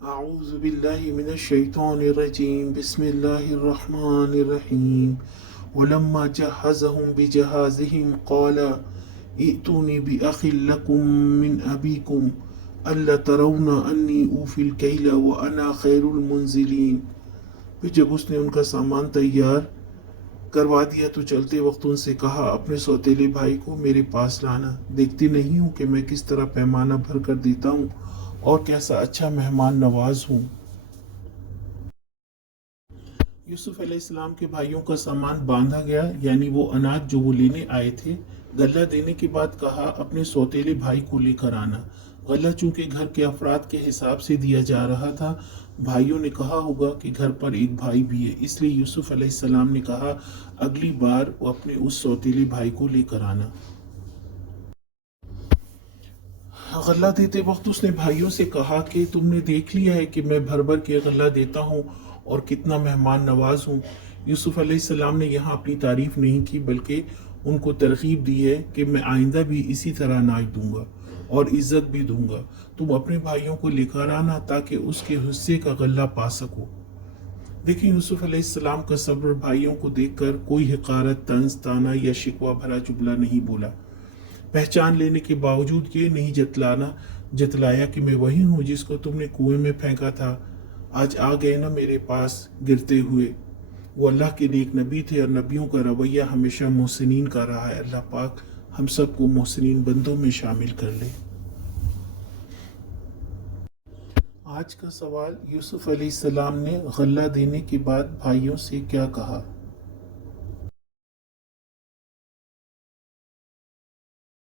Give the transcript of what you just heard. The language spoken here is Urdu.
أعوذ بالله من الشيطان الرجيم بسم الله الرحمن الرحيم ولما جهزهم بجهازهم قال ائتوني بأخ لكم من أبيكم ألا ترون أني أوفي الكيل وأنا خير المنزلين۔ پھر جب اس نے ان کا سامان تیار کروا دیا تو چلتے وقت ان سے کہا اپنے سوتیلے بھائی کو میرے پاس لانا، دیکھتی نہیں ہوں کہ میں کس طرح پیمانہ بھر کر دیتا ہوں اور کیسا اچھا مہمان نواز ہوں۔ یوسف علیہ السلام کے بھائیوں کا سامان باندھا گیا، یعنی وہ اناج جو وہ لینے آئے تھے۔ غلہ دینے کے بعد کہا اپنے سوتیلے بھائی کو لے کر آنا۔ غلہ چونکہ گھر کے افراد کے حساب سے دیا جا رہا تھا، بھائیوں نے کہا ہوگا کہ گھر پر ایک بھائی بھی ہے، اس لیے یوسف علیہ السلام نے کہا اگلی بار وہ اپنے اس سوتیلے بھائی کو لے کر آنا۔ غلہ دیتے وقت اس نے بھائیوں سے کہا کہ تم نے دیکھ لیا ہے کہ میں بھر بھر کے غلہ دیتا ہوں اور کتنا مہمان نواز ہوں۔ یوسف علیہ السلام نے یہاں اپنی تعریف نہیں کی بلکہ ان کو ترغیب دی ہے کہ میں آئندہ بھی اسی طرح اناج دوں گا اور عزت بھی دوں گا۔ تم اپنے بھائیوں کو لے کر آنا تاکہ اس کے حصے کا غلہ پا سکو۔ دیکھیں یوسف علیہ السلام کا صبر، بھائیوں کو دیکھ کر کوئی حقارت، طنز، طعنہ یا شکوہ بھرا جملہ نہیں بولا۔ پہچان لینے کے باوجود یہ نہیں جتلایا کہ میں وہی ہوں جس کو تم نے کنویں میں پھینکا تھا، آج آ گئے نا میرے پاس گرتے ہوئے۔ وہ اللہ کے نیک نبی تھے اور نبیوں کا رویہ ہمیشہ محسنین کا رہا ہے۔ اللہ پاک ہم سب کو محسنین بندوں میں شامل کر لے۔ آج کا سوال، یوسف علیہ السلام نے غلہ دینے کے بعد بھائیوں سے کیا کہا؟